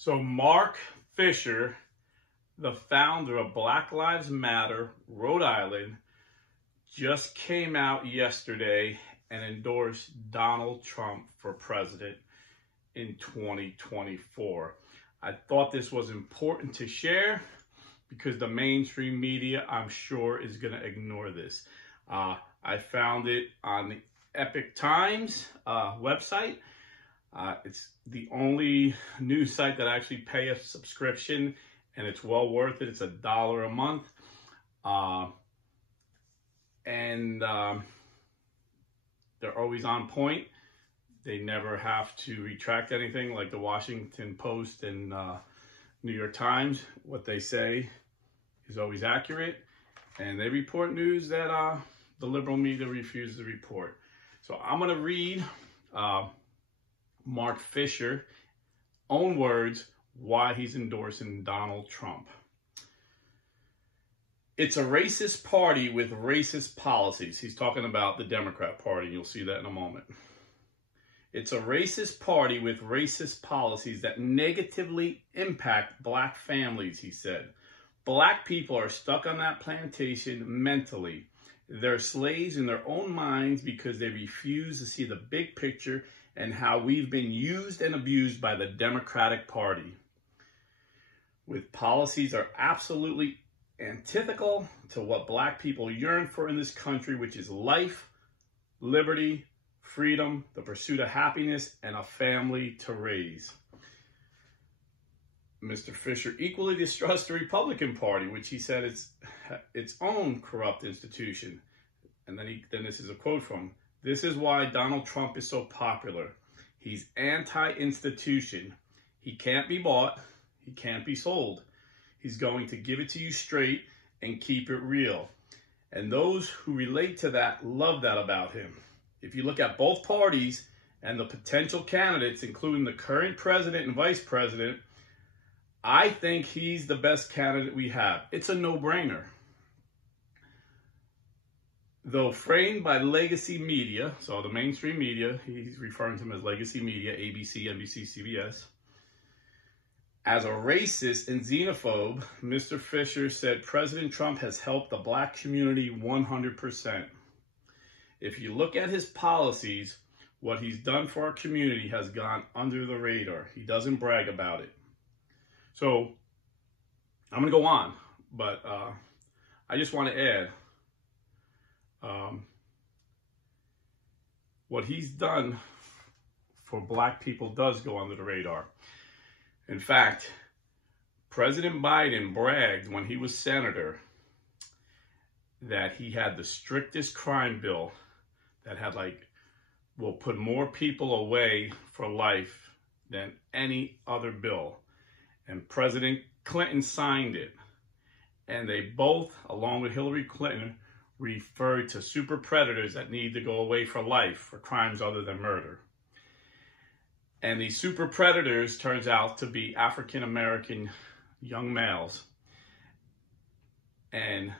So Mark Fiser, the founder of Black Lives Matter, Rhode Island, just came out yesterday and endorsed Donald Trump for president in 2024. I thought this was important to share because the mainstream media, I'm sure, is going to ignore this. I found it on the Epic Times website. It's the only news site that I actually pay a subscription, and it's well worth it. It's $1 a month. They're always on point. They never have to retract anything like the Washington Post and New York Times. What they say is always accurate, and they report news that the liberal media refuses to report. So I'm going to read Mark Fiser, own words, why he's endorsing Donald Trump. It's a racist party with racist policies. He's talking about the Democrat Party. You'll see that in a moment. It's a racist party with racist policies that negatively impact black families, he said. Black people are stuck on that plantation mentally. They're slaves in their own minds because they refuse to see the big picture and how we've been used and abused by the Democratic Party. With policies are absolutely antithetical to what black people yearn for in this country, which is life, liberty, freedom, the pursuit of happiness, and a family to raise. Mr. Fiser equally distrusts the Republican Party, which he said is its own corrupt institution. And then this is a quote from, "This is why Donald Trump is so popular. He's anti-institution. He can't be bought. He can't be sold. He's going to give it to you straight and keep it real. And those who relate to that love that about him." If you look at both parties and the potential candidates, including the current president and vice president, I think he's the best candidate we have. It's a no-brainer. Though framed by legacy media, so the mainstream media, he's referring to them as legacy media, ABC, NBC, CBS, as a racist and xenophobe, Mr. Fiser said President Trump has helped the black community 100%. If you look at his policies, what he's done for our community has gone under the radar. He doesn't brag about it. So I'm going to go on, but I just want to add what he's done for black people does go under the radar. In fact, President Biden bragged when he was senator that he had the strictest crime bill that had will put more people away for life than any other bill. And President Clinton signed it. And they both, along with Hillary Clinton, referred to super predators that need to go away for life for crimes other than murder. And these super predators turns out to be African-American young males. And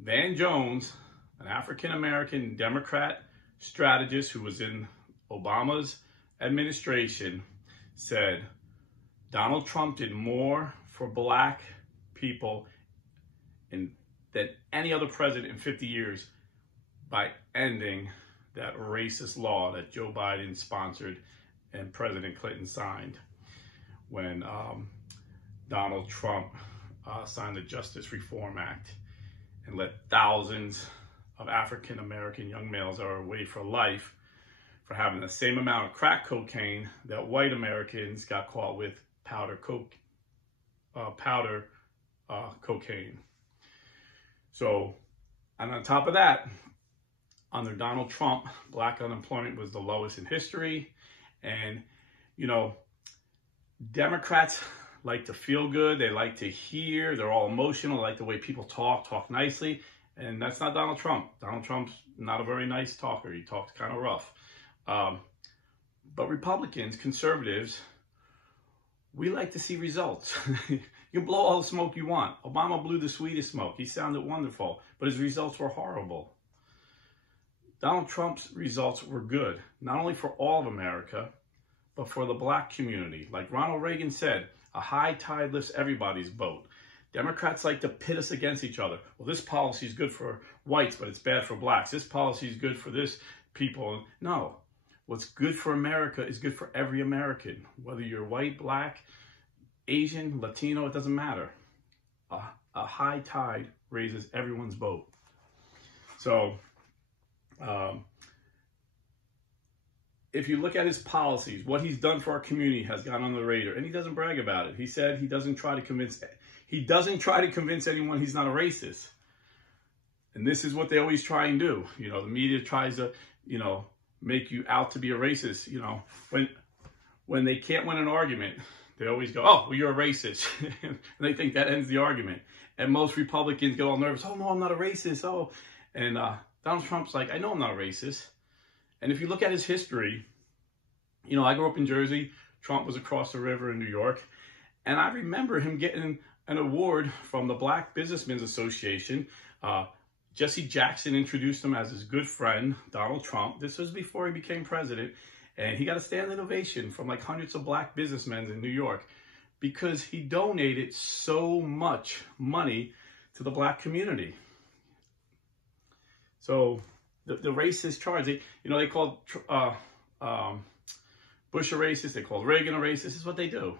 Van Jones, an African-American Democrat strategist who was in Obama's administration, said Donald Trump did more for black people than any other president in 50 years by ending that racist law that Joe Biden sponsored and President Clinton signed when Donald Trump signed the Justice Reform Act and let thousands of African-American young males are away for life for having the same amount of crack cocaine that white Americans got caught with powder cocaine. So, and on top of that, under Donald Trump, black unemployment was the lowest in history. And, Democrats like to feel good. They like to hear. They're all emotional. They like the way people talk nicely. And that's not Donald Trump. Donald Trump's not a very nice talker. He talks kind of rough. But Republicans, conservatives, we like to see results. You can blow all the smoke you want. Obama blew the sweetest smoke. He sounded wonderful, but his results were horrible. Donald Trump's results were good, not only for all of America, but for the black community. Like Ronald Reagan said, a high tide lifts everybody's boat. Democrats like to pit us against each other. Well, this policy is good for whites, but it's bad for blacks. This policy is good for this people. No, what's good for America is good for every American. Whether you're white, black, Asian, Latino, it doesn't matter. A high tide raises everyone's boat. So, if you look at his policies, what he's done for our community has gone on the radar, and he doesn't brag about it. He said he doesn't try to convince anyone he's not a racist. And this is what they always try and do. You know, the media tries to, you know, make you out to be a racist. You know, when they can't win an argument, they always go, oh, well, you're a racist. And they think that ends the argument. And most Republicans get all nervous. Oh, no, I'm not a racist. Oh, and Donald Trump's like, I know I'm not a racist. And if you look at his history, you know, I grew up in Jersey. Trump was across the river in New York. And I remember him getting an award from the Black Businessmen's Association. Jesse Jackson introduced him as his good friend, Donald Trump. This was before he became president. And he got a standing ovation from like hundreds of black businessmen in New York because he donated so much money to the black community. So the racist charge, they called Bush a racist, they called Reagan a racist. This is what they do,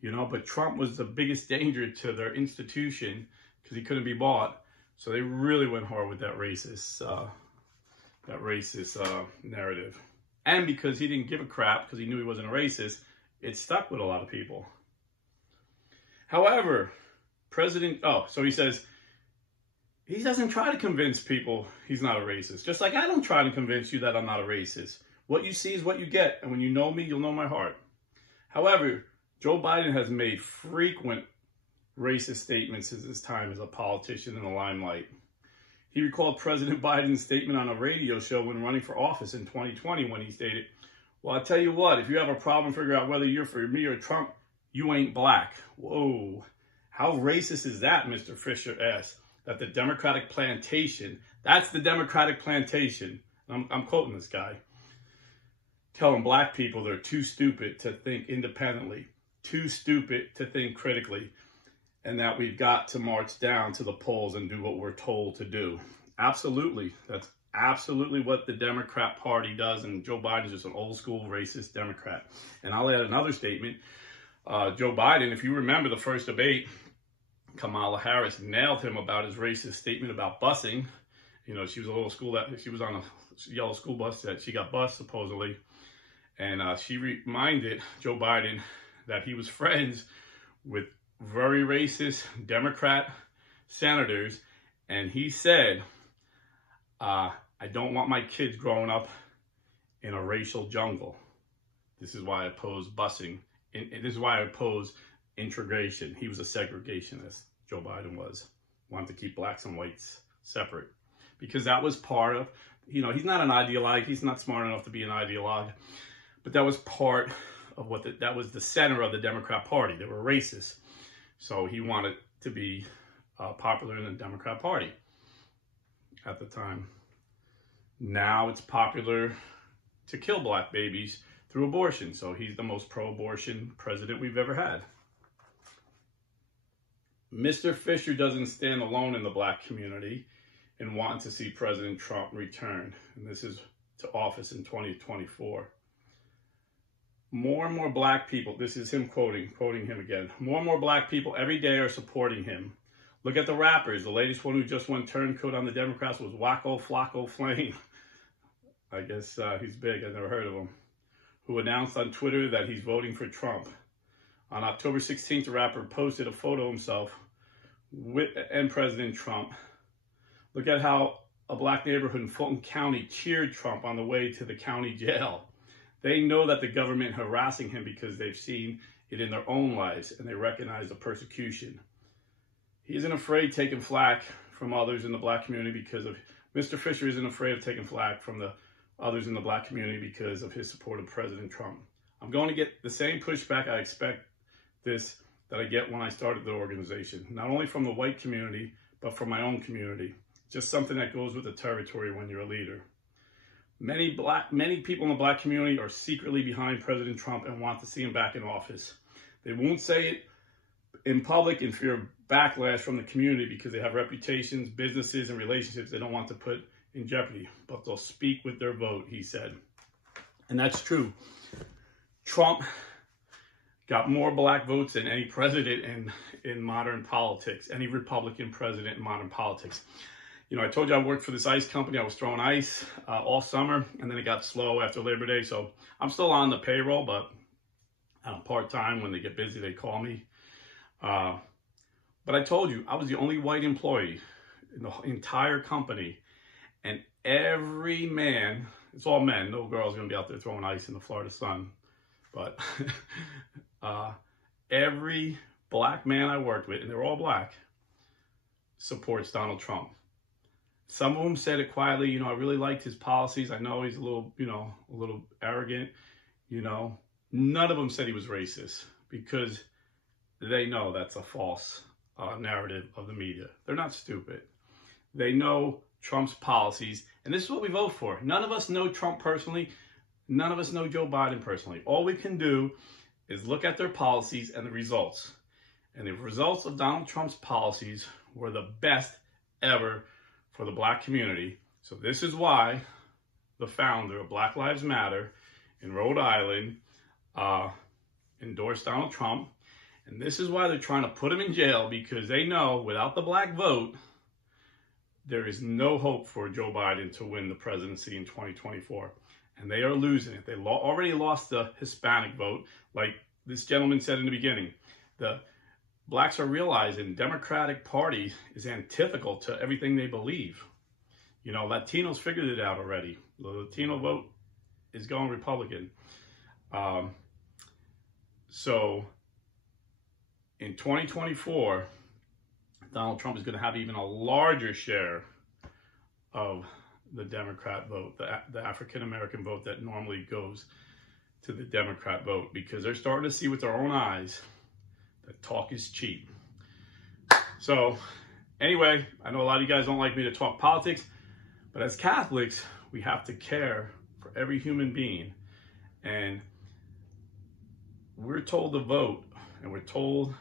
you know. But Trump was the biggest danger to their institution because he couldn't be bought. So they really went hard with that racist narrative. And because he didn't give a crap, because he knew he wasn't a racist, it stuck with a lot of people. However, so he says, he doesn't try to convince people he's not a racist. Just like I don't try to convince you that I'm not a racist. What you see is what you get. And when you know me, you'll know my heart. However, Joe Biden has made frequent racist statements since his time as a politician in the limelight. He recalled President Biden's statement on a radio show when running for office in 2020 when he stated, well, I tell you what, if you have a problem figuring out whether you're for me or Trump, you ain't black. Whoa. How racist is that, Mr. Fisher asked. That the Democratic plantation, that's the Democratic plantation. I'm quoting this guy. Telling black people they're too stupid to think independently, too stupid to think critically, and that we've got to march down to the polls and do what we're told to do. Absolutely. That's absolutely what the Democrat Party does, and Joe Biden's just an old school racist Democrat. And I'll add another statement. Joe Biden, if you remember the first debate, Kamala Harris nailed him about his racist statement about busing. You know, she was she was on a yellow school bus that she got bused, supposedly. And she reminded Joe Biden that he was friends with very racist Democrat senators. And he said, I don't want my kids growing up in a racial jungle. This is why I oppose busing. And this is why I oppose integration. He was a segregationist, Joe Biden was. Wanted to keep blacks and whites separate. Because that was part of, you know, he's not an ideologue. He's not smart enough to be an ideologue. But that was part of that was the center of the Democrat Party. They were racist. So he wanted to be popular in the Democrat Party at the time. Now it's popular to kill black babies through abortion. So he's the most pro-abortion president we've ever had. Mr. Fisher doesn't stand alone in the black community in wanting to see President Trump return. And this is to office in 2024. More and more black people, this is him quoting him again. More and more black people every day are supporting him. Look at the rappers. The latest one who just went turncoat on the Democrats was Wacko Flacco Flame. I guess he's big. I've never heard of him. Who announced on Twitter that he's voting for Trump. On October 16th, the rapper posted a photo of himself and President Trump. Look at how a black neighborhood in Fulton County cheered Trump on the way to the county jail. They know that the government harassing him because they've seen it in their own lives and they recognize the persecution. He isn't afraid taking flack from others in the black community because of, Mr. Fisher isn't afraid of taking flack from the others in the black community because of his support of President Trump. I'm going to get the same pushback I expect that I get when I started the organization, not only from the white community, but from my own community. Just something that goes with the territory when you're a leader. Many people in the black community are secretly behind President Trump and want to see him back in office. They won't say it in public in fear of backlash from the community because they have reputations, businesses, and relationships they don't want to put in jeopardy. But they'll speak with their vote, he said. And that's true. Trump got more black votes than any president in modern politics, any Republican president in modern politics. You know, I told you I worked for this ice company. I was throwing ice all summer, and then it got slow after Labor Day. So I'm still on the payroll, but I'm part-time. When they get busy, they call me. But I told you, I was the only white employee in the entire company. And every man, it's all men, no girls going to be out there throwing ice in the Florida sun. But every black man I worked with, and they're all black, supports Donald Trump. Some of them said it quietly, you know, I really liked his policies. I know he's a little, you know, a little arrogant, you know. None of them said he was racist because they know that's a false narrative of the media. They're not stupid. They know Trump's policies, and this is what we vote for. None of us know Trump personally. None of us know Joe Biden personally. All we can do is look at their policies and the results. And the results of Donald Trump's policies were the best ever for the black community. So this is why the founder of Black Lives Matter in Rhode Island endorsed Donald Trump. And this is why they're trying to put him in jail, because they know without the black vote, there is no hope for Joe Biden to win the presidency in 2024. And they are losing it. They already lost the Hispanic vote. Like this gentleman said in the beginning, the blacks are realizing Democratic Party is antithetical to everything they believe. You know, Latinos figured it out already. The Latino vote is going Republican. So in 2024, Donald Trump is going to have even a larger share of the Democrat vote, the African-American vote that normally goes to the Democrat vote, because they're starting to see with their own eyes that talk is cheap. So anyway, I know a lot of you guys don't like me to talk politics, but as Catholics, we have to care for every human being. And we're told to vote, and we're told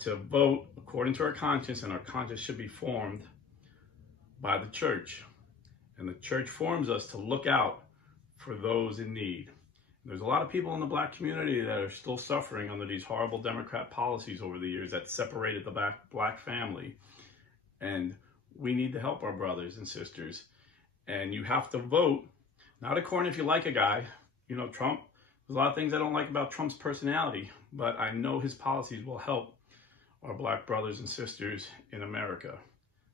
to vote according to our conscience, and our conscience should be formed by the church. And the church forms us to look out for those in need. There's a lot of people in the black community that are still suffering under these horrible Democrat policies over the years that separated the black family. And we need to help our brothers and sisters. And you have to vote, not according if you like a guy. You know, Trump, there's a lot of things I don't like about Trump's personality, but I know his policies will help our black brothers and sisters in America.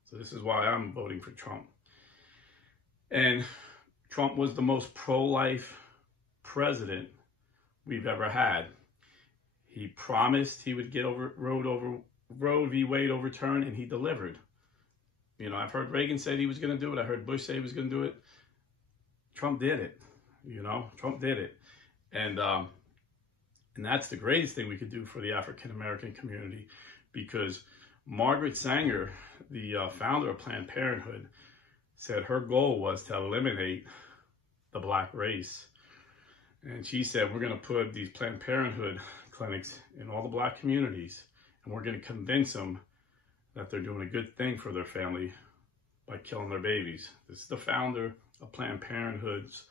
So this is why I'm voting for Trump. And Trump was the most pro-life president we've ever had. He promised he would get Roe v. Wade overturned, and he delivered. You know, I've heard Reagan say he was going to do it. I heard Bush say he was going to do it. Trump did it. You know, Trump did it. And that's the greatest thing we could do for the African-American community, because Margaret Sanger, the founder of Planned Parenthood, said her goal was to eliminate the black race. And she said, we're going to put these Planned Parenthood clinics in all the black communities, and we're going to convince them that they're doing a good thing for their family by killing their babies. This is the founder of Planned Parenthood's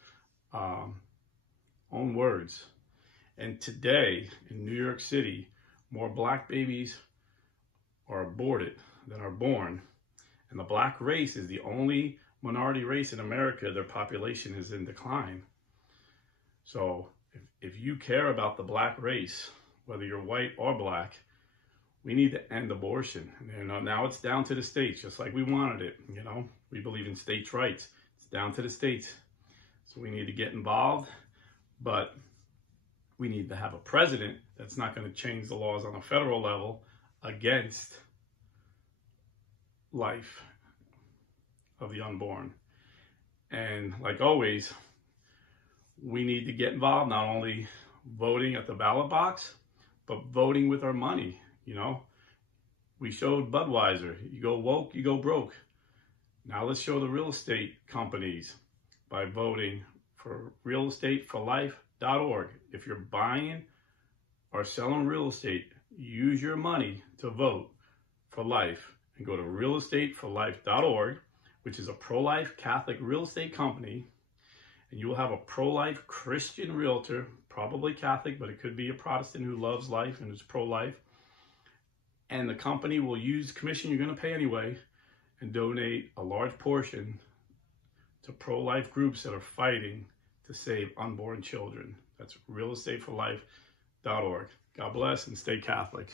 own words. And today in New York City, more black babies are aborted than are born. And the black race is the only minority race in America. Their population is in decline. So if you care about the black race, whether you're white or black, we need to end abortion. And now it's down to the states, just like we wanted it. You know, we believe in states' rights. It's down to the states. So we need to get involved, but we need to have a president that's not going to change the laws on a federal level against life of the unborn. And like always, we need to get involved, not only voting at the ballot box, but voting with our money. You know, we showed Budweiser, you go woke, you go broke. Now let's show the real estate companies by voting for realestateforlife.org. If you're buying or selling real estate, use your money to vote for life and go to realestateforlife.org, which is a pro-life Catholic real estate company, and you will have a pro-life Christian realtor, probably Catholic, but it could be a Protestant who loves life and is pro-life. And the company will use commission you're going to pay anyway and donate a large portion to pro-life groups that are fighting to save unborn children. That's realestateforlife.org. God bless and stay Catholic.